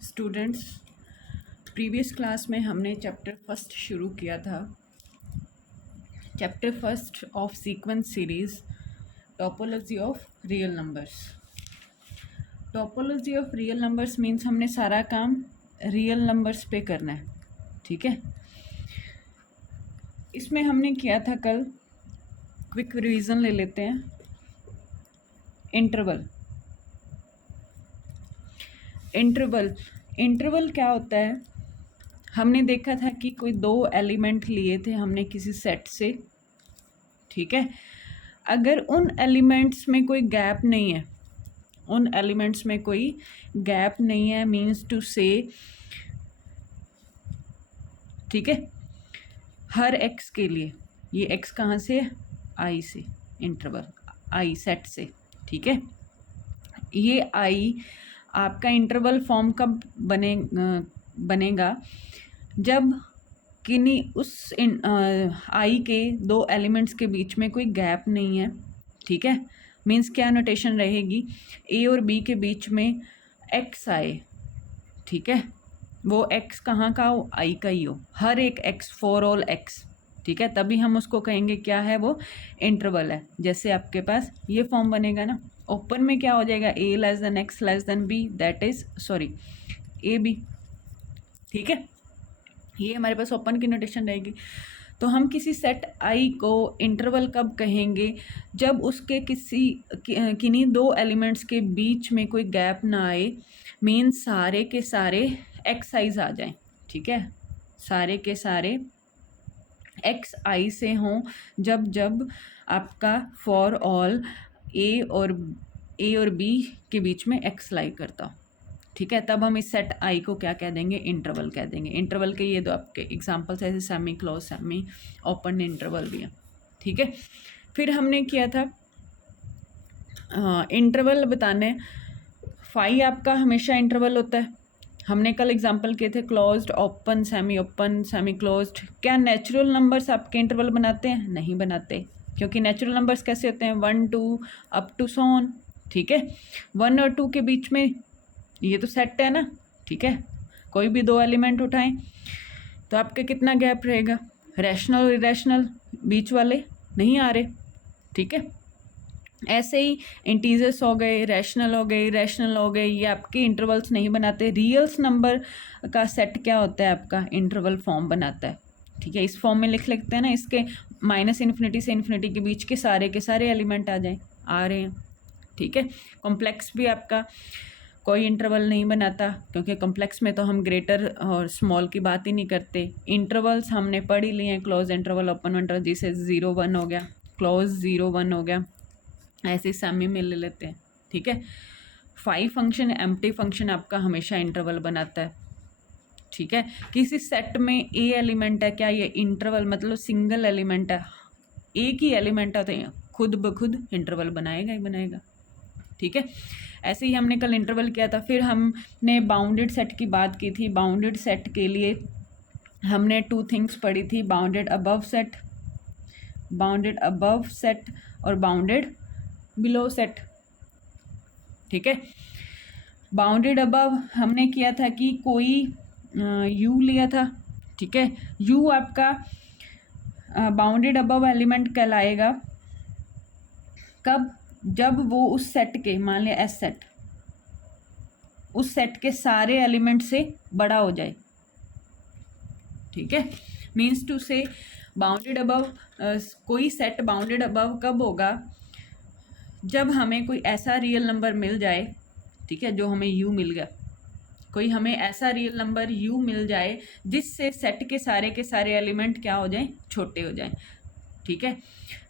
Students, previous class में हमने chapter first शुरू किया था। Chapter first of sequence series, topology of real numbers. Topology of real numbers means हमने सारा काम रियल नंबर्स पे करना है, ठीक है। इसमें हमने किया था कल, क्विक रिवीजन ले लेते हैं। इंटरवल क्या होता है? हमने देखा था कि कोई दो एलिमेंट लिए थे हमने किसी सेट से, ठीक है। अगर उन एलिमेंट्स में कोई गैप नहीं है, मीन्स टू से, ठीक है, हर एक्स के लिए, ये एक्स कहाँ से है? आई से, इंटरवल आई सेट से, ठीक है। ये आई आपका इंटरवल फॉर्म कब बनेगा? जब किन्हीं उस आई के दो एलिमेंट्स के बीच में कोई गैप नहीं है, ठीक है। मीन्स क्या नोटेशन रहेगी? ए और बी के बीच में एक्स आए, ठीक है, वो एक्स कहाँ का हो? आई का ही हो, हर एक एक्स, फॉर ऑल एक्स, ठीक है। तभी हम उसको कहेंगे क्या है, वो इंटरवल है। जैसे आपके पास ये फॉर्म बनेगा ना, ओपन में क्या हो जाएगा? A less than x less than b, that is a b, ठीक है। ये हमारे पास ओपन की नोटेशन रहेगी। तो हम किसी सेट आई को इंटरवल कब कहेंगे? जब उसके किन्हीं दो एलिमेंट्स के बीच में कोई गैप ना आए, मीन सारे के सारे एक्स आईज आ जाएं, ठीक है, सारे के सारे एक्स आई से हों। जब आपका फॉर ऑल ए और बी के बीच में एक्स लाई करता हो, ठीक है, तब हम इस सेट आई को क्या कह देंगे? इंटरवल कह देंगे। इंटरवल के ये दो आपके एग्जांपल्स ऐसे semi close, semi open interval भी हैं, ठीक है। फिर हमने किया था इंटरवल बताने, फाई आपका हमेशा इंटरवल होता है। हमने कल एग्जांपल किए थे क्लोज्ड, ओपन, सेमी क्लोज्ड। क्या नेचुरल नंबर्स आपके इंटरवल बनाते हैं? नहीं बनाते, क्योंकि नेचुरल नंबर्स कैसे होते हैं? 1 2 अप टू सो ऑन, ठीक है। 1 और 2 के बीच में ये तो सेट है ना, ठीक है, कोई भी दो एलिमेंट उठाएं तो आपका कितना गैप रहेगा? रैशनल और इरेशनल बीच वाले नहीं आ रहे, ठीक है। ऐसे ही इंटीजर्स हो गए, रैशनल हो गए, ये आपके इंटरवल्स नहीं बनाते। रियल्स नंबर का सेट क्या होता है? आपका इंटरवल फॉर्म बनाता है, ठीक है। इस फॉर्म में लिख लेते हैं ना, इसके -इन्फिनिटी से इन्फिनिटी के बीच के सारे एलिमेंट आ रहे हैं, ठीक है। कॉम्प्लेक्स भी आपका कोई इंटरवल नहीं बनाता, क्योंकि कॉम्प्लेक्स में तो हम ग्रेटर और स्मॉल की बात ही नहीं करते। इंटरवल्स हमने पढ़ ही लिए हैं, क्लोज इंटरवल, ओपन इंटरवल, जैसे 0 1 हो गया, क्लोज 0 1 हो गया, ऐसे सेमी में ले लेते हैं, ठीक है। फाई फंक्शन, एम्प्टी फंक्शन आपका हमेशा इंटरवल बनाता है, ठीक है। किसी सेट में ए एलिमेंट है, क्या ये इंटरवल? मतलब सिंगल एलिमेंट है, एक ही एलिमेंट है, तो खुद ब खुद इंटरवल बनाएगा ही बनाएगा, ठीक है। ऐसे ही हमने कल इंटरवल किया था। फिर हमने बाउंडेड सेट की बात की थी। बाउंडेड सेट के लिए हमने 2 थिंग्स पढ़ी थी, बाउंडेड अबव सेट और बाउंडेड बिलो सेट, ठीक है। बाउंडेड अबव हमने किया था कि कोई यू लिया था, ठीक है। यू आपका बाउंडेड अबव एलिमेंट कहलाएगा कब? जब वो उस सेट के, मान लिया एस सेट, उस सेट के सारे एलिमेंट से बड़ा हो जाए, ठीक है। मीन्स टू से बाउंडेड अबव, कोई सेट बाउंडेड अबव कब होगा? जब हमें कोई ऐसा रियल नंबर मिल जाए, ठीक है, जो हमें यू मिल गया, कोई हमें ऐसा रियल नंबर यू मिल जाए जिससे सेट के सारे एलिमेंट क्या हो जाएं? छोटे हो जाएं, ठीक है।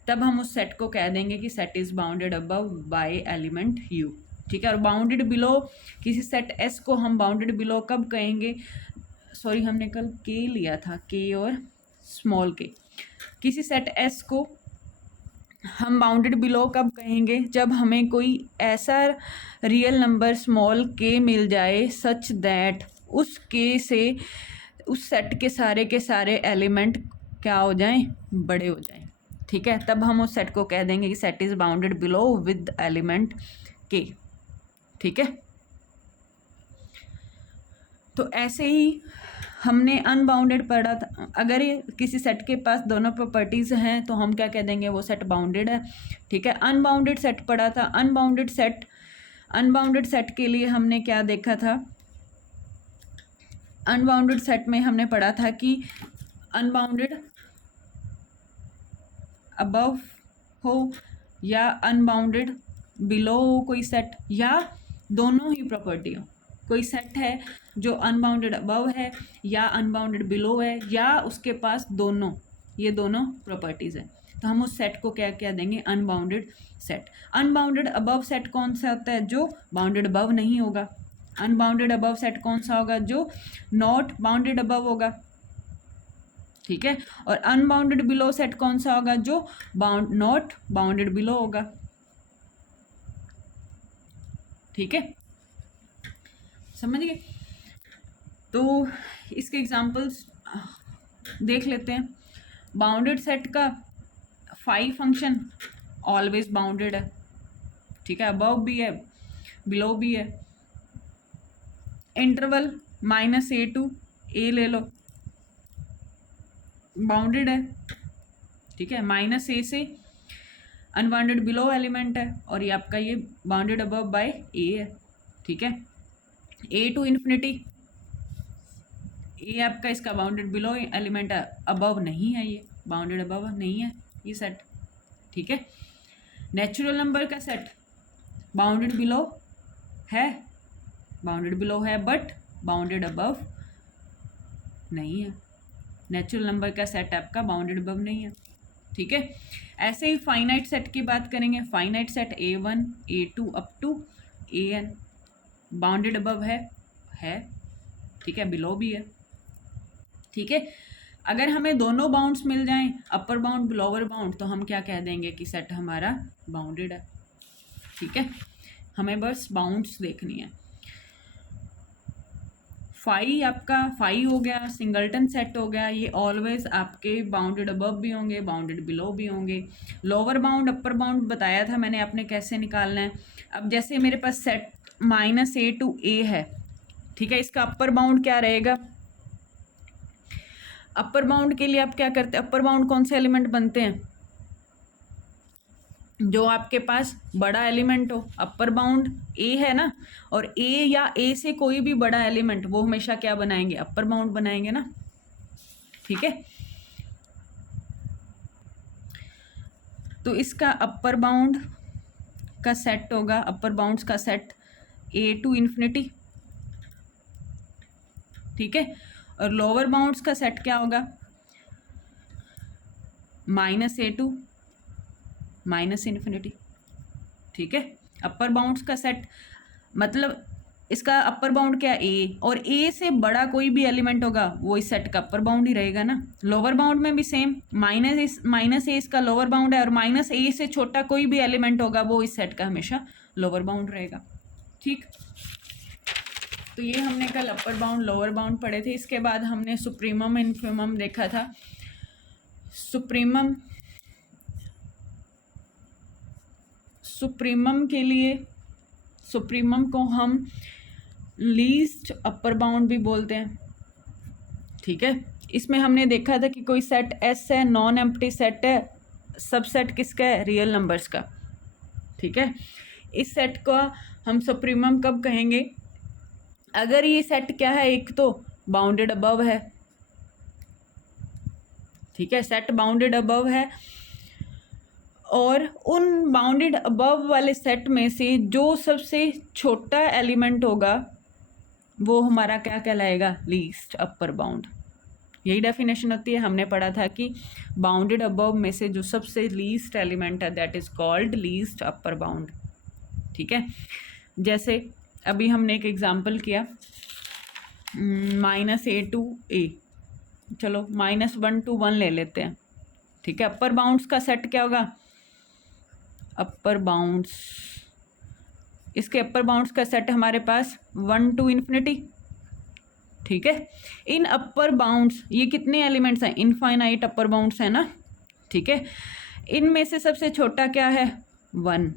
तब हम उस सेट को कह देंगे कि set is bounded above by element U, ठीक है। और बाउंडेड बिलो, किसी सेट एस को हम बाउंडेड बिलो कब कहेंगे? सॉरी, हमने कल के लिया था, के और स्मॉल के। किसी सेट एस को हम बाउंडेड बिलो कब कहेंगे? जब हमें कोई ऐसा रियल नंबर स्मॉल के मिल जाए सच दैट उस के से उस सेट के सारे एलिमेंट क्या हो जाएं? बड़े हो जाएं, ठीक है। तब हम उस सेट को कह देंगे कि set is bounded below with element के, ठीक है। तो ऐसे ही हमने अनबाउंडेड पढ़ा था। अगर ये किसी सेट के पास दोनों प्रॉपर्टीज़ हैं तो हम क्या कह देंगे, वो सेट बाउंडेड है। ठीक है, अनबाउंडेड सेट पढ़ा था। अनबाउंडेड सेट के लिए हमने क्या देखा था, अनबाउंडेड सेट में हमने पढ़ा था कि अनबाउंडेड अबव हो या अनबाउंडेड बिलो हो कोई सेट, या दोनों ही प्रॉपर्टी हो। कोई सेट है जो अनबाउंडेड अबव है या अनबाउंडेड बिलो है या उसके पास दोनों, ये दोनों प्रॉपर्टीज़ हैं, तो हम उस सेट को क्या क्या देंगे, unbounded set. Unbounded above set कौन सा होता है, जो बाउंडेड अबव नहीं होगा। अनबाउंडेड अबव सेट कौन सा होगा, जो नॉट बाउंडेड अबव होगा। ठीक है, और अनबाउंडेड बिलो सेट कौन सा होगा, जो नॉट बाउंडेड बिलो होगा। ठीक है, समझ गए। तो इसके एग्जांपल्स देख लेते हैं। बाउंडेड सेट का फाई फंक्शन ऑलवेज बाउंडेड है। ठीक है, अबव भी है, बिलो भी है। इंटरवल -a to a ले लो, बाउंडेड है। ठीक है, -a से अनबाउंडेड बिलो एलिमेंट है, और ये आपका ये बाउंडेड अबव बाय a है। ठीक है, a to इन्फिनिटी, ये आपका इसका बाउंडेड बिलो एलिमेंट है, अबव नहीं है, ये बाउंडेड अबव नहीं है ये सेट। ठीक है, नेचुरल नंबर का सेट बाउंडेड बिलो है बट बाउंडेड अबव नहीं है। नेचुरल नंबर का सेट आपका बाउंडेड अबव नहीं है। ठीक है, ऐसे ही फाइनाइट सेट की बात करेंगे। Finite set a1 a2 up to an bounded above है। ठीक है, बिलो भी है। ठीक है, अगर हमें दोनों बाउंड्स मिल जाएं, अपर बाउंड लोअर बाउंड, तो हम क्या कह देंगे कि सेट हमारा बाउंडेड है। ठीक है, हमें बस बाउंड्स देखनी है। फाई हो गया, सिंगलटन सेट हो गया, ये ऑलवेज आपके बाउंडेड अबव भी होंगे, बाउंडेड बिलो भी होंगे। लोअर बाउंड अपर बाउंड बताया था मैंने आपने कैसे निकालना है। अब जैसे मेरे पास सेट -a to a है। ठीक है, इसका अपर बाउंड क्या रहेगा, अपर बाउंड के लिए आप क्या करते हैं, अपर बाउंड कौन से एलिमेंट बनते हैं, जो आपके पास बड़ा एलिमेंट हो। अपर बाउंड a है ना, और a या a से कोई भी बड़ा एलिमेंट, वो हमेशा क्या बनाएंगे, अपर बाउंड बनाएंगे ना। ठीक है, तो इसका अपर बाउंड का सेट होगा, अपर बाउंड्स का सेट a to इन्फिनिटी। ठीक है, और लोअर बाउंड्स का सेट क्या होगा, -a to इन्फिनिटी। ठीक है, अपर बाउंड्स का सेट मतलब इसका अपर बाउंड क्या, a, और a से बड़ा कोई भी एलिमेंट होगा वो इस सेट का अपर बाउंड ही रहेगा ना। लोअर बाउंड में भी सेम, -a इसका लोअर बाउंड है, और -a से छोटा कोई भी एलिमेंट होगा वो इस सेट का हमेशा लोअर बाउंड रहेगा। ठीक, तो ये हमने कल अपर बाउंड लोअर बाउंड पढ़े थे। इसके बाद हमने सुप्रीमम इन्फिमम देखा था। सुप्रीमम के लिए, सुप्रीमम को हम लीस्ट अपर बाउंड भी बोलते हैं। ठीक है, इसमें हमने देखा था कि कोई सेट एस है, नॉन एम्प्टी सेट है, सबसेट किसका है, रियल नंबर्स का। ठीक है, इस सेट का हम सुप्रीमम कब कहेंगे, अगर ये सेट क्या है, एक तो बाउंडेड अबव है। ठीक है, सेट बाउंडेड अबव है, और उन बाउंडेड अबव वाले सेट में से जो सबसे छोटा एलिमेंट होगा वो हमारा क्या कहलाएगा, लीस्ट अपर बाउंड। यही डेफिनेशन होती है। हमने पढ़ा था कि बाउंडेड अबव में से जो सबसे लीस्ट एलिमेंट है that is called least upper bound. ठीक है, जैसे अभी हमने एक एग्जांपल किया -a to a, चलो -1 to 1 ले लेते हैं। ठीक है, अपर बाउंड्स का सेट क्या होगा, अपर बाउंड्स, इसके अपर बाउंड्स का सेट हमारे पास 1 to इन्फिनिटी। ठीक है, इन अपर बाउंड्स, ये कितने एलिमेंट्स हैं, इनफाइनाइट अपर बाउंड्स हैं ना। ठीक है, इनमें से सबसे छोटा क्या है, 1।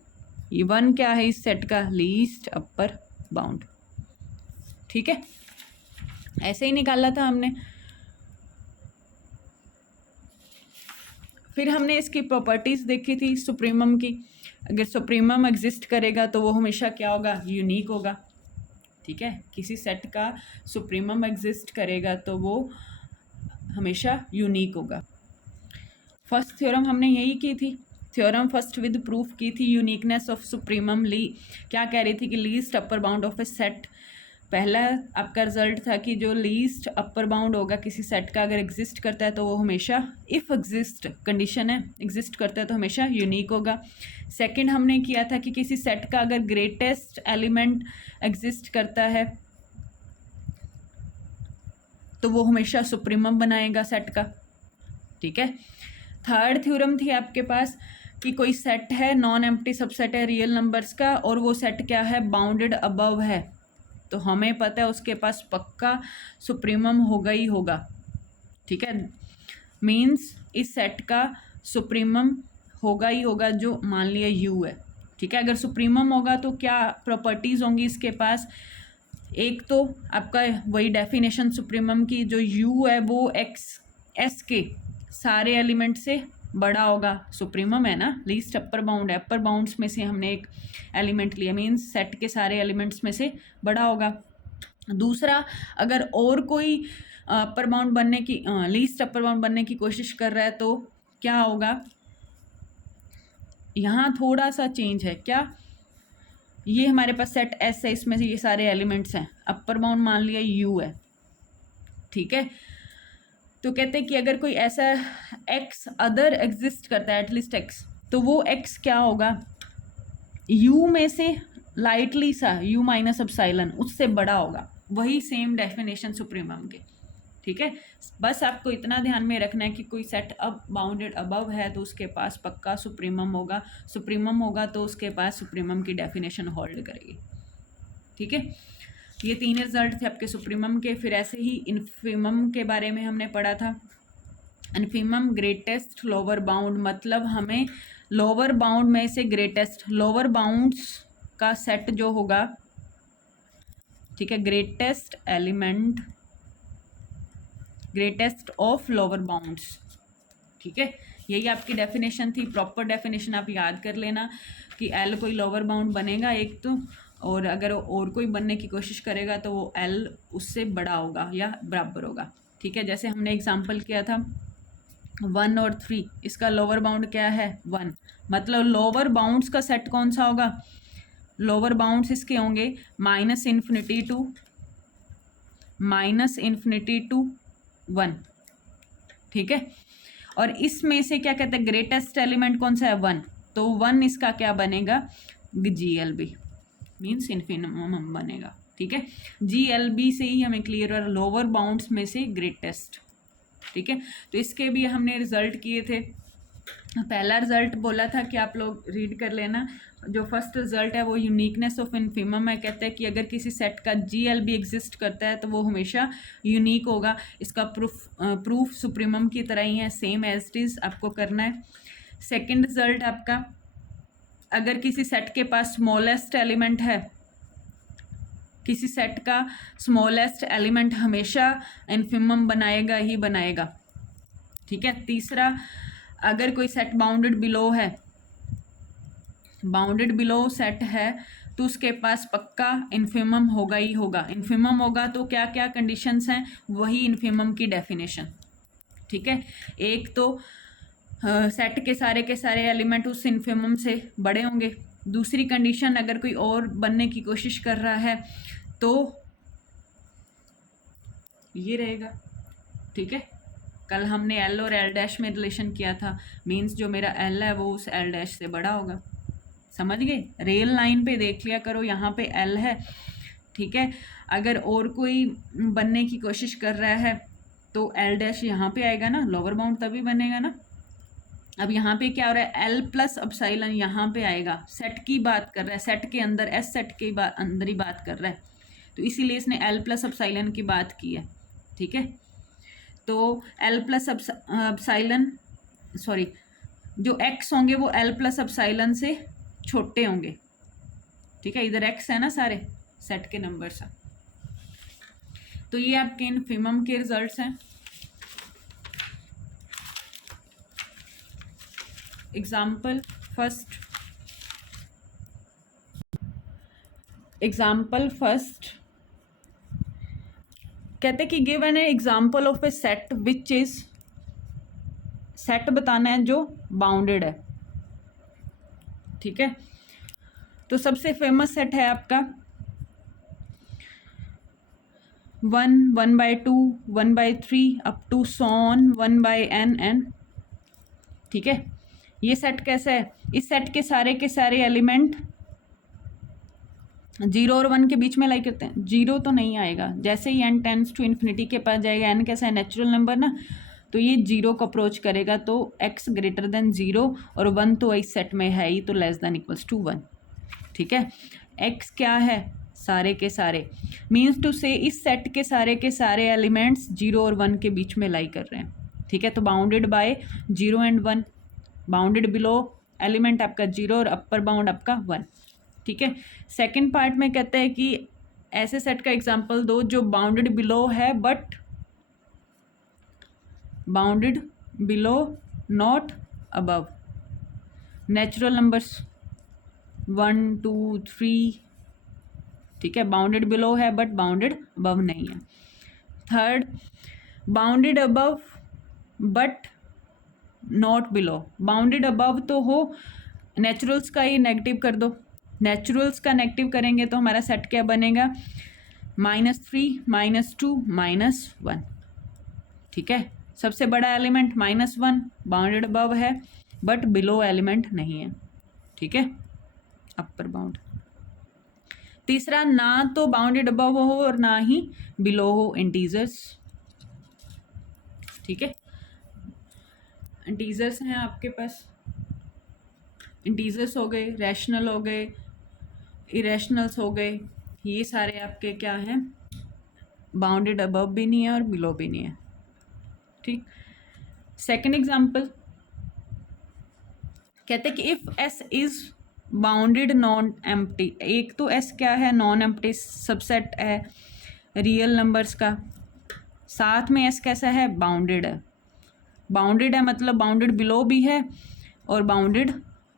ये 1 क्या है इस सेट का, लीस्ट अपर बाउंड। ठीक है, ऐसे ही निकाला था हमने। फिर हमने इसकी प्रॉपर्टीज़ देखी थी सुप्रीमम की। अगर सुप्रीमम एग्जिस्ट करेगा तो वो हमेशा क्या होगा, यूनिक होगा। ठीक है, किसी सेट का सुप्रीमम एग्जिस्ट करेगा तो वो हमेशा यूनिक होगा। फर्स्ट थ्योरम हमने यही की थी, थ्योरम फर्स्ट विद प्रूफ की थी, यूनिकनेस ऑफ सुप्रीमम ली। क्या कह रही थी कि least upper bound of A set. पहला आपका रिजल्ट था कि जो लीस्ट अपर बाउंड होगा किसी सेट का अगर एग्जिस्ट करता है तो वो हमेशा, इफ़ एग्जिस्ट कंडीशन है, एग्जिस्ट करता है तो हमेशा यूनिक होगा। सेकंड हमने किया था कि किसी सेट का अगर ग्रेटेस्ट एलिमेंट एग्जिस्ट करता है तो वो हमेशा सुप्रीमम बनाएगा सेट का। ठीक है। थर्ड थ्योरम थी आपके पास कि कोई सेट है, नॉन एम्प्टी सबसेट है रियल नंबर्स का, और वो सेट क्या है, बाउंडेड अबव है, तो हमें पता है उसके पास पक्का सुप्रीमम होगा ही होगा। ठीक है, मीन्स इस सेट का सुप्रीमम होगा ही होगा जो मान लिया यू है। ठीक है, अगर सुप्रीमम होगा तो क्या प्रॉपर्टीज़ होंगी इसके पास, एक तो आपका वही डेफिनेशन सुप्रीमम की, जो यू है वो एक्स एस के सारे एलिमेंट से बड़ा होगा। सुप्रीमम है ना, लीस्ट अपर बाउंड है, अपर बाउंड्स में से हमने एक एलिमेंट लिया, मीन्स सेट के सारे एलिमेंट्स में से बड़ा होगा। दूसरा, अगर और कोई अपर बाउंड बनने की, लीस्ट अपर बाउंड बनने की कोशिश कर रहा है तो क्या होगा, यहाँ थोड़ा सा चेंज है। क्या, ये हमारे पास सेट एस है, इसमें से ये सारे एलिमेंट्स हैं, अपर बाउंड मान लिया यू है। ठीक है, तो कहते हैं कि अगर कोई ऐसा एक्स अदर एग्जिस्ट करता है, एटलीस्ट एक्स, तो वो एक्स क्या होगा, यू में से लाइटली सा यू माइनस एप्सिलॉन उससे बड़ा होगा। वही सेम डेफिनेशन सुप्रीमम के। ठीक है, बस आपको इतना ध्यान में रखना है कि कोई सेट अब बाउंडेड अबव है तो उसके पास पक्का सुप्रीमम होगा, सुप्रीमम होगा तो उसके पास सुप्रीमम की डेफिनेशन होल्ड करेगी। ठीक है, ये तीन रिजल्ट थे आपके सुप्रीमम के। फिर ऐसे ही इन्फीमम के बारे में हमने पढ़ा था। इन्फीमम ग्रेटेस्ट लोअर बाउंड, मतलब हमें लोअर बाउंड में से ग्रेटेस्ट, लोअर बाउंड्स का सेट जो होगा, ठीक है, greatest element, greatest of lower bounds. ठीक है, यही आपकी डेफिनेशन थी। प्रॉपर डेफिनेशन आप याद कर लेना कि एल कोई लोअर बाउंड बनेगा एक तो, और अगर और कोई बनने की कोशिश करेगा तो वो एल उससे बड़ा होगा या बराबर होगा। ठीक है, जैसे हमने एग्जांपल किया था 1 और 3, इसका लोअर बाउंड क्या है 1, मतलब लोअर बाउंड्स का सेट कौन सा होगा, लोअर बाउंड्स इसके होंगे -∞ टू 1। ठीक है, और इसमें से क्या कहते हैं, ग्रेटेस्ट एलिमेंट कौन सा है 1, तो 1 इसका क्या बनेगा, GLB मीन्स इन्फिनिमम बनेगा। ठीक है, GLB से ही हमें क्लियर हो, लोअर बाउंड्स में से ग्रेटेस्ट। ठीक है, तो इसके भी हमने रिजल्ट किए थे। पहला रिजल्ट बोला था कि आप लोग रीड कर लेना, जो फर्स्ट रिजल्ट है वो यूनिकनेस ऑफ इन्फीमम है। कहते हैं कि अगर किसी सेट का GLB एग्जिस्ट करता है तो वो हमेशा यूनिक होगा। इसका प्रूफ सुप्रीमम की तरह ही है, सेम एज इट इज़ आपको करना है। सेकंड रिजल्ट आपका, अगर किसी सेट के पास स्मॉलेस्ट एलिमेंट है, किसी सेट का स्मॉलेस्ट एलिमेंट हमेशा इन्फीमम बनाएगा ही बनाएगा। ठीक है, तीसरा, अगर कोई सेट बाउंडेड बिलो है, बाउंडेड बिलो सेट है तो उसके पास पक्का इन्फीमम होगा ही होगा। इन्फीमम होगा तो क्या क्या कंडीशंस हैं, वही इन्फीमम की डेफिनेशन। ठीक है, एक तो सेट के सारे एलिमेंट उस इन्फीमम से बड़े होंगे। दूसरी कंडीशन, अगर कोई और बनने की कोशिश कर रहा है तो ये रहेगा। ठीक है, कल हमने एल और एल डैश में रिलेशन किया था, मीन्स जो मेरा एल है वो उस एल डैश से बड़ा होगा। समझ गए, रेल लाइन पे देख लिया करो, यहाँ पे एल है। ठीक है, अगर और कोई बनने की कोशिश कर रहा है तो एल डैश यहाँ पे आएगा ना, लोअर बाउंड तभी बनेगा ना। अब यहाँ पे क्या हो रहा है, एल प्लस एप्सिलॉन यहाँ पे आएगा, सेट की बात कर रहा है, सेट के अंदर, एस सेट के अंदर ही बात कर रहा है, तो इसीलिए इसने एल प्लस एप्सिलॉन की बात की है। ठीक है, तो एल प्लस एप्सिलॉन, सॉरी, जो एक्स होंगे वो एल प्लस एप्सिलॉन से छोटे होंगे। ठीक है, इधर एक्स है ना, सारे सेट के नंबर्स हैं। तो ये आपके इनफिमम के रिजल्ट्स हैं। एग्जाम्पल फर्स्ट कहते कि give an example of A set which is, set बताना है जो बाउंडेड है, ठीक है। तो सबसे फेमस सेट है आपका 1, 1/2, 1/3 up to sworn 1/n N, ठीक है। ये सेट कैसा है, इस सेट के सारे एलिमेंट 0 और 1 के बीच में लाई करते हैं। 0 तो नहीं आएगा, जैसे ही n टेंड्स टू इन्फिनिटी के पास जाएगा, n कैसा है नेचुरल नंबर ना, तो ये 0 को अप्रोच करेगा, तो x ग्रेटर देन 0 और 1 तो इस सेट में है ही, तो लेस देन इक्वल्स टू 1, ठीक है। x क्या है, सारे के सारे, मीन्स टू से इस सेट के सारे एलिमेंट्स 0 और 1 के बीच में लाई कर रहे हैं, ठीक है। तो bounded by 0 and 1, bounded below element आपका 0 और अपर बाउंड आपका 1, ठीक है। सेकंड पार्ट में कहते हैं कि ऐसे सेट का एग्जांपल दो जो बाउंडेड बिलो है but bounded below not above, natural numbers 1, 2, 3, ठीक है। बाउंडेड बिलो है बट बाउंडेड अबव नहीं है। Third, bounded above but not below, bounded above तो हो, नेचुरल्स का ही नेगेटिव कर दो, नेचुरल्स का नेगेटिव करेंगे तो हमारा सेट क्या बनेगा, -3, -2, -1, ठीक है। सबसे बड़ा एलिमेंट -1 बाउंडेड अबव है बट बिलो एलिमेंट नहीं है, ठीक है, अपर बाउंड। तीसरा, ना तो बाउंडेड अबव हो और ना ही बिलो हो, इंटीजर्स, ठीक है। इंटीजर्स हैं आपके पास, इंटीजर्स हो गए, रैशनल हो गए, इरेशनल्स हो गए, ये सारे आपके क्या हैं, बाउंडेड अबव भी नहीं है और बिलो भी नहीं है, ठीक। सेकंड एग्जांपल कहते हैं कि if S is bounded non empty, एक तो एस क्या है, नॉन एम्प्टी सबसेट है रियल नंबर्स का, साथ में एस कैसा है, बाउंडेड है, बाउंडेड है मतलब बाउंडेड बिलो भी है और बाउंडेड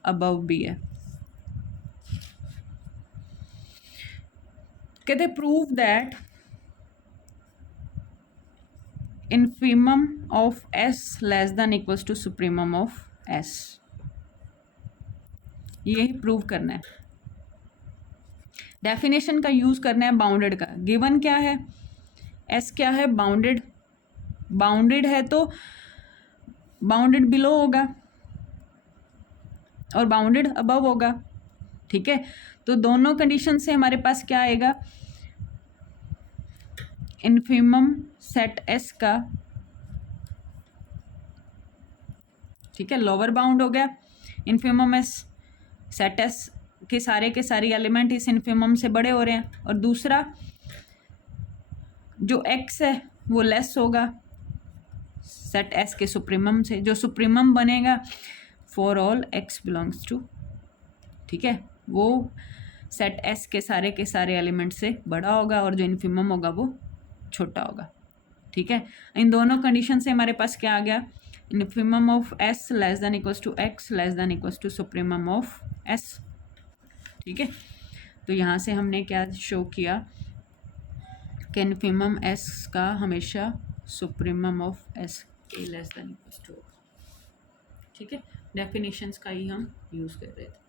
अबव भी है। कहते prove that infimum of S less than equals to supremum of S, यही प्रूव करना है। डेफिनेशन का यूज करना है बाउंडेड का। गिवन क्या है, एस क्या है, बाउंडेड, बाउंडेड है तो बाउंडेड बिलो होगा और बाउंडेड अबव होगा, ठीक है। तो दोनों कंडीशन से हमारे पास क्या आएगा, इनफिमम सेट एस का, ठीक है, लोअर बाउंड हो गया इनफिमम एस, सेट एस के सारे एलिमेंट इस इनफिमम से बड़े हो रहे हैं, और दूसरा जो एक्स है वो लेस होगा सेट एस के सुप्रीमम से, जो सुप्रीमम बनेगा for all x belongs to, ठीक है, वो सेट एस के सारे एलिमेंट से बड़ा होगा और जो इनफिमम होगा वो छोटा होगा, ठीक है। इन दोनों कंडीशन से हमारे पास क्या आ गया, infimum of S less than equals to x less than equals to supremum of S, ठीक है। तो यहाँ से हमने क्या शो किया कि इनफिमम एस का हमेशा सुप्रीमम ऑफ एस के लेस देन इक्वल्स टू, ठीक है। डेफिनेशंस का ही हम यूज़ कर रहे थे।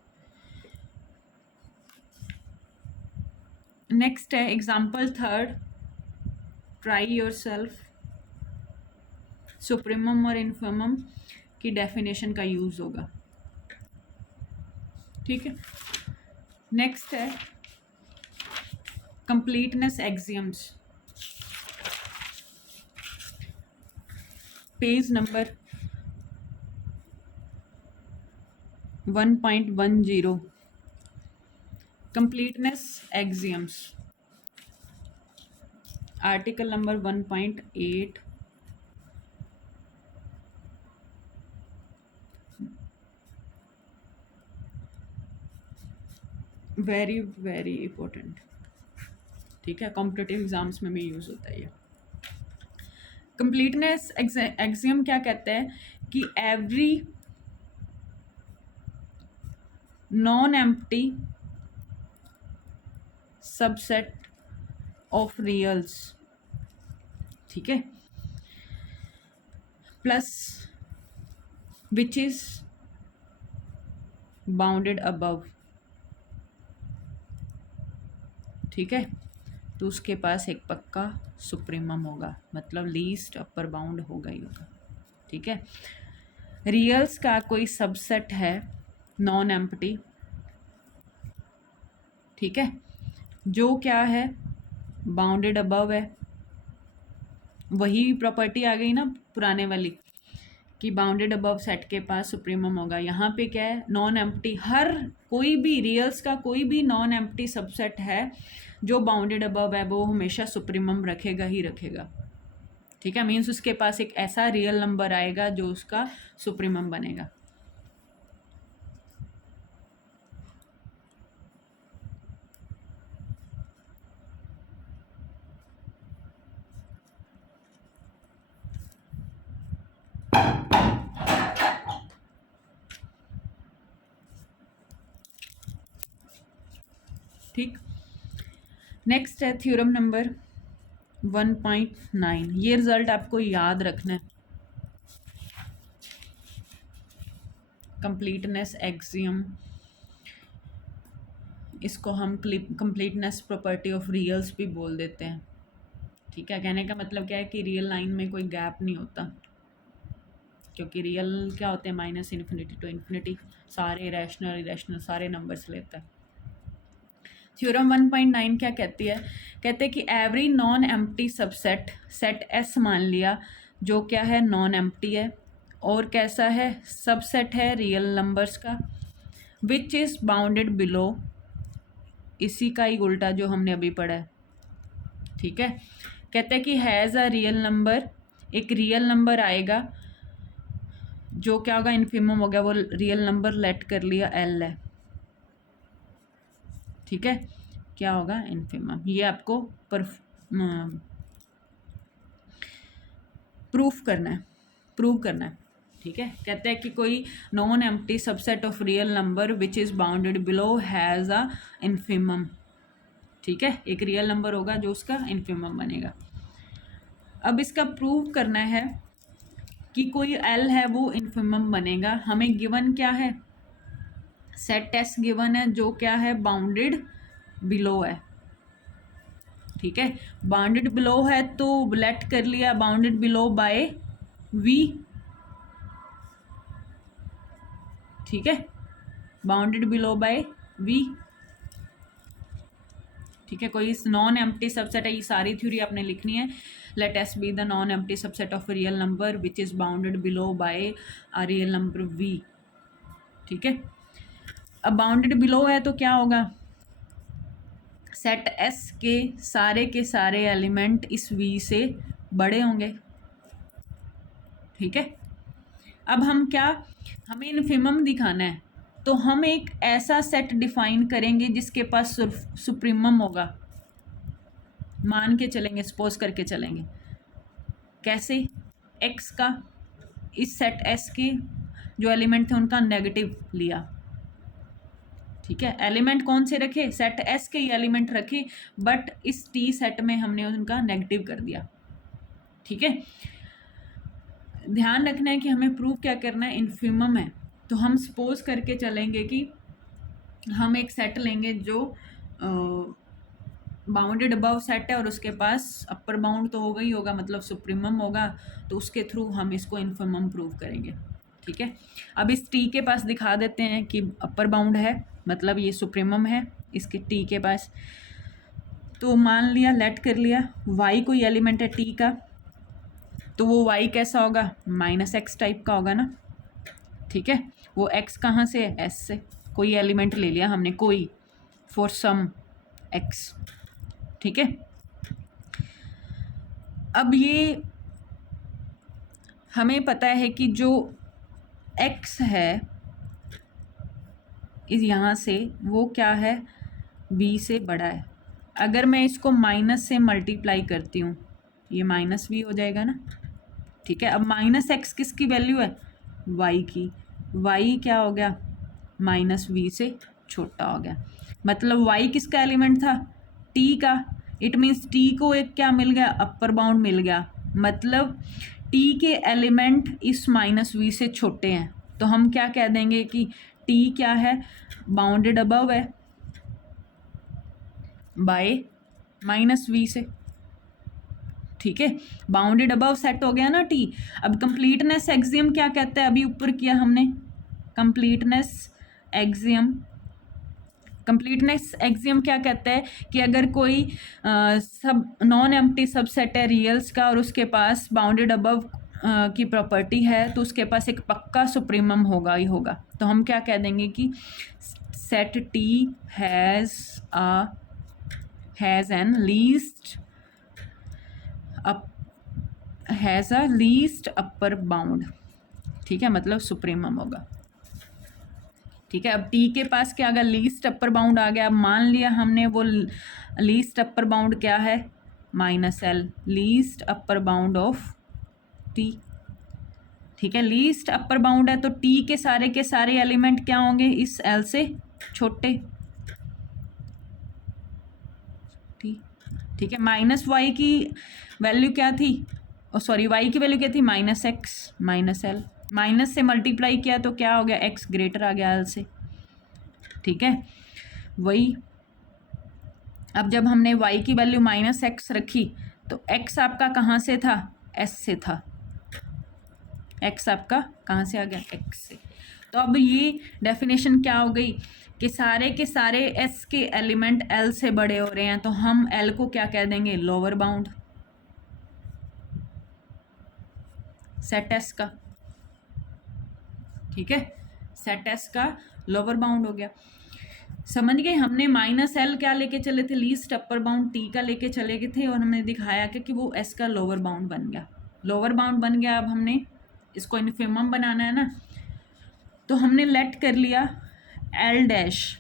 नेक्स्ट है example third, try your self, supremum और इनफिमम की डेफिनेशन का यूज़ होगा, ठीक है। नेक्स्ट है completeness axioms, page number 1.10, completeness axioms, article number 1.8, very very important, ठीक है, कॉम्पिटिटिव एग्जाम्स में भी यूज़ होता है ये। कंप्लीटनेस एक्सियम क्या कहते हैं कि every non empty subset of reals, ठीक है, plus which is bounded above, ठीक है, तो उसके पास एक पक्का सुप्रीमम होगा, मतलब लीस्ट अपर बाउंड होगा ही होगा, ठीक है। रियल्स का कोई सबसेट है नॉन एम्प्टी, ठीक है, जो क्या है बाउंडेड अबव है, वही प्रॉपर्टी आ गई ना पुराने वाली कि बाउंडेड अबव सेट के पास सुप्रीमम होगा। यहाँ पे क्या है, नॉन एम्प्टी, हर कोई भी रियल्स का कोई भी नॉन एम्प्टी सबसेट है जो बाउंडेड अबव है वो हमेशा सुप्रीमम रखेगा ही रखेगा, ठीक है। मीन्स उसके पास एक ऐसा रियल नंबर आएगा जो उसका सुप्रीमम बनेगा। ठीक, नेक्स्ट है थ्योरम नंबर 1.9। ये रिजल्ट आपको याद रखना है। कंप्लीटनेस एक्सियम, इसको हम कंप्लीटनेस प्रॉपर्टी ऑफ रियल्स भी बोल देते हैं, ठीक है। कहने का मतलब क्या है कि रियल लाइन में कोई गैप नहीं होता, क्योंकि रियल क्या होते हैं माइनस इन्फिनिटी टू इन्फिनिटी, सारे रैशनल इरेशनल सारे नंबर्स लेता है। थ्योरम 1.9 क्या कहती है, कहते हैं कि every non empty subset, set S मान लिया जो क्या है नॉन एम्प्टी है और कैसा है सबसेट है रियल नंबर्स का, विच इज़ बाउंडेड बिलो, इसी का ही उल्टा जो हमने अभी पढ़ा है, ठीक है। कहते हैं कि हैज़ अ रियल नंबर, एक रियल नंबर आएगा जो क्या होगा इन्फिमम हो गया, वो रियल नंबर लेट कर लिया एल है, ठीक है, क्या होगा इन्फिमम। ये आपको प्रूफ करना है, ठीक है। कहते हैं कि कोई non empty subset of real number which is bounded below has a infimum, ठीक है, एक रियल नंबर होगा जो उसका इन्फिमम बनेगा। अब इसका प्रूव करना है कि कोई एल है वो इन्फिमम बनेगा। हमें गिवन क्या है, सेट टेस्ट गिवन है जो क्या है बाउंडेड बिलो है, ठीक है। बाउंडेड बिलो है तो लेट कर लिया बाउंडेड बिलो बाय वी, ठीक है, बाउंडेड बिलो बाय वी, ठीक है। कोई नॉन एम्प्टी सबसेट है, ये सारी थ्योरी आपने लिखनी है। Let S be the non empty subset of real number which is bounded below by a real number V, ठीक है। अब बाउंडेड बिलो है तो क्या होगा, सेट एस के सारे एलिमेंट इस वी से बड़े होंगे, ठीक है। अब हम क्या, हमें इन्फिमम दिखाना है तो हम एक ऐसा सेट डिफाइन करेंगे जिसके पास सुप्रीमम होगा, मान के चलेंगे, सपोज करके चलेंगे। कैसे, एक्स का इस सेट एस के जो एलिमेंट थे उनका नेगेटिव लिया, ठीक है। एलिमेंट कौन से रखे, सेट एस के ही एलिमेंट रखे, बट इस टी सेट में हमने उनका नेगेटिव कर दिया, ठीक है। ध्यान रखना है कि हमें प्रूफ क्या करना है, इन्फिमम है। तो हम सपोज करके चलेंगे कि हम एक सेट लेंगे जो बाउंडेड अबव सेट है और उसके पास अपर बाउंड तो होगा ही होगा, मतलब सुप्रीमम होगा, तो उसके थ्रू हम इसको इन्फिमम प्रूव करेंगे, ठीक है। अब इस टी के पास दिखा देते हैं कि अपर बाउंड है, मतलब ये सुप्रीमम है इसके टी के पास। तो मान लिया, लेट कर लिया, वाई कोई एलिमेंट है टी का, तो वो वाई कैसा होगा, माइनस एक्स टाइप का होगा ना, ठीक है। वो एक्स कहाँ से है, एस से, कोई एलिमेंट ले लिया हमने, कोई फॉर सम एक्स, ठीक है। अब ये हमें पता है कि जो x है इस यहाँ से वो क्या है v से बड़ा है, अगर मैं इसको माइनस से मल्टीप्लाई करती हूँ, ये माइनस भी हो जाएगा ना, ठीक है। अब माइनस एक्स किसकी वैल्यू है, वाई की, वाई क्या हो गया, माइनस वी से छोटा हो गया, मतलब वाई किसका एलिमेंट था, टी का। इट मीन्स टी को एक क्या मिल गया, अपर बाउंड मिल गया, मतलब टी के एलिमेंट इस माइनस वी से छोटे हैं, तो हम क्या कह देंगे कि टी क्या है, बाउंडेड अबव है बाय माइनस वी से, ठीक है। बाउंडेड अबव सेट हो गया ना टी। अब कंप्लीटनेस एक्सियम क्या कहता है, अभी ऊपर किया हमने, कंप्लीटनेस एक्सियम, कंप्लीटनेस एक्सियम क्या कहता है कि अगर कोई सब नॉन एम्प्टी सबसेट है रियल्स का और उसके पास बाउंडेड अबव की प्रॉपर्टी है, तो उसके पास एक पक्का सुप्रीमम होगा ही होगा। तो हम क्या कह देंगे कि set T has an least has a least upper bound, ठीक है, मतलब सुप्रीमम होगा, ठीक है। अब टी के पास क्या आ गया, लीस्ट अपर बाउंड आ गया। अब मान लिया हमने वो लीस्ट अपर बाउंड क्या है, minus L, least upper bound of T, ठीक है। लीस्ट अपर बाउंड है तो टी के सारे एलिमेंट क्या होंगे, इस एल से छोटे, ठीक है। माइनस वाई की वैल्यू क्या थी, सॉरी वाई की वैल्यू क्या थी, minus x minus L, minus से मल्टीप्लाई किया तो क्या हो गया, एक्स ग्रेटर आ गया एल से, ठीक है। वही अब जब हमने y की वैल्यू माइनस एक्स रखी तो x आपका कहाँ से था, s से था, x आपका कहाँ से आ गया, x से। तो अब ये डेफिनेशन क्या हो गई कि सारे के सारे s के एलिमेंट l से बड़े हो रहे हैं, तो हम l को क्या कह देंगे, लोअर बाउंड सेट s का, ठीक है, सेट s का लोअर बाउंड हो गया। समझ गए, हमने माइनस एल क्या लेके चले थे, लीस्ट अपर बाउंड टी का लेके चले गए थे और हमने दिखाया कि वो एस का लोअर बाउंड बन गया, लोअर बाउंड बन गया। अब हमने इसको इन्फिमम बनाना है ना, तो हमने लेट कर लिया एल डैश।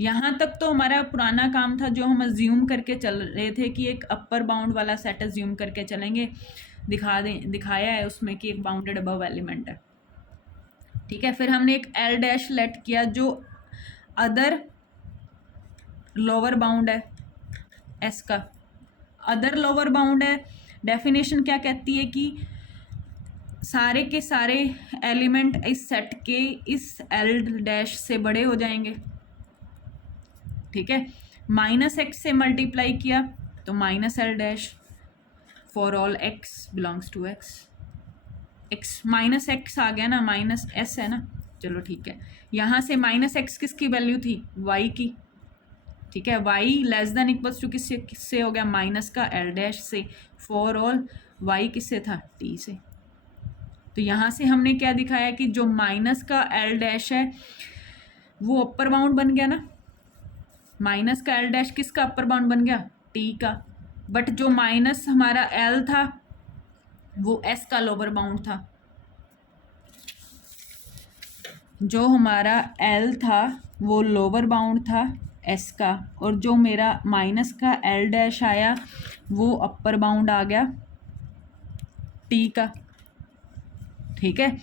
यहाँ तक तो हमारा पुराना काम था जो हम अज्यूम करके चल रहे थे कि एक अपर बाउंड वाला सेट अज्यूम करके चलेंगे, दिखाया है उसमें कि एक बाउंडेड अबव एलिमेंट है, ठीक है। फिर हमने एक एल डैश लेट किया जो अदर लोअर बाउंड है एस का, अदर लोअर बाउंड है। डेफिनेशन क्या कहती है कि सारे के सारे एलिमेंट इस सेट के इस एल डैश से बड़े हो जाएंगे, ठीक है। माइनस एक्स से मल्टीप्लाई किया तो minus L dash for all x belongs to x, x minus x आ गया ना, माइनस एस है ना, चलो ठीक है। यहाँ से माइनस एक्स किसकी वैल्यू थी, वाई की, ठीक है। Y less than equals to किससे हो गया, माइनस का एल डैश से, फॉर ऑल वाई किससे था, टी से। तो यहाँ से हमने क्या दिखाया कि जो माइनस का एल डैश है वो अपर बाउंड बन गया ना, माइनस का एल डैश किसका अपर बाउंड बन गया, टी का। बट जो माइनस हमारा एल था वो एस का लोअर बाउंड था, जो हमारा एल था वो लोअर बाउंड था एस का, और जो मेरा माइनस का एल डैश आया वो अपर बाउंड आ गया टी का, ठीक है।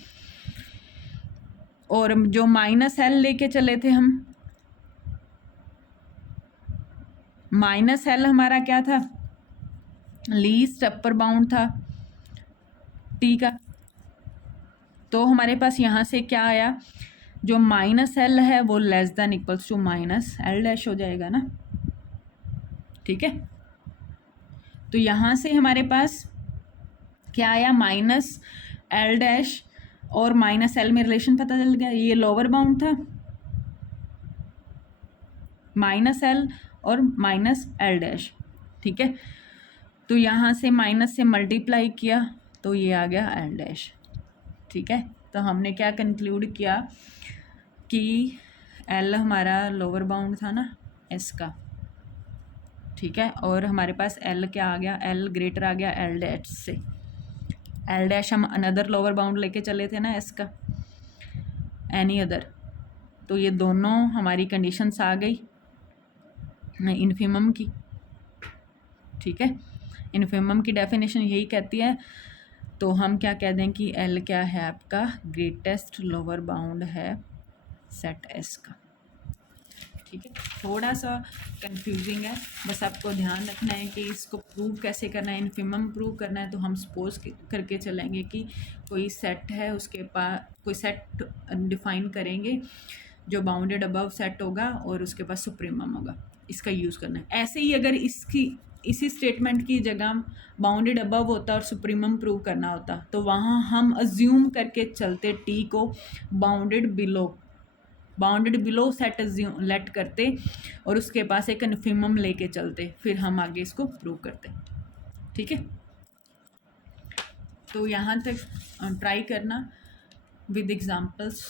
और जो माइनस एल लेके चले थे हम, माइनस एल हमारा क्या था, लीस्ट अपर बाउंड था टी का। तो हमारे पास यहाँ से क्या आया, जो माइनस एल है वो less than equals to minus L dash हो जाएगा ना, ठीक है। तो यहाँ से हमारे पास क्या आया, माइनस एल डैश और माइनस एल में रिलेशन पता चल गया, ये लोअर बाउंड था माइनस एल और माइनस एल डैश, ठीक है। तो यहाँ से माइनस से मल्टीप्लाई किया तो ये आ गया एल डैश, ठीक है। तो हमने क्या कंक्लूड किया कि एल हमारा लोअर बाउंड था ना एस का, ठीक है। और हमारे पास एल क्या आ गया, एल ग्रेटर आ गया एल डैश से, एल डैश हम अनदर लोअर बाउंड लेके चले थे ना एस का, एनी अदर। तो ये दोनों हमारी कंडीशंस आ गई, इन्फिमम की, ठीक है। इन्फिमम की डेफिनेशन यही कहती है, तो हम क्या कह दें कि एल क्या है आपका, ग्रेटेस्ट लोअर बाउंड है सेट एस का, ठीक है। थोड़ा सा कंफ्यूजिंग है, बस आपको ध्यान रखना है कि इसको प्रूव कैसे करना है। इन्फिमम प्रूव करना है तो हम सपोज करके चलेंगे कि कोई सेट है, उसके पास कोई सेट डिफाइन करेंगे जो बाउंडेड अबव सेट होगा और उसके पास सुप्रीमम होगा, इसका यूज़ करना है। ऐसे ही अगर इसी स्टेटमेंट की जगह बाउंडेड अबव होता और सुप्रीमम प्रूव करना होता तो वहाँ हम अज्यूम करके चलते टी को bounded below set assume let करते और उसके पास एक इन्फिमम लेके चलते, फिर हम आगे इसको प्रूव करते, ठीक है। तो यहाँ तक ट्राई करना विद एग्जांपल्स।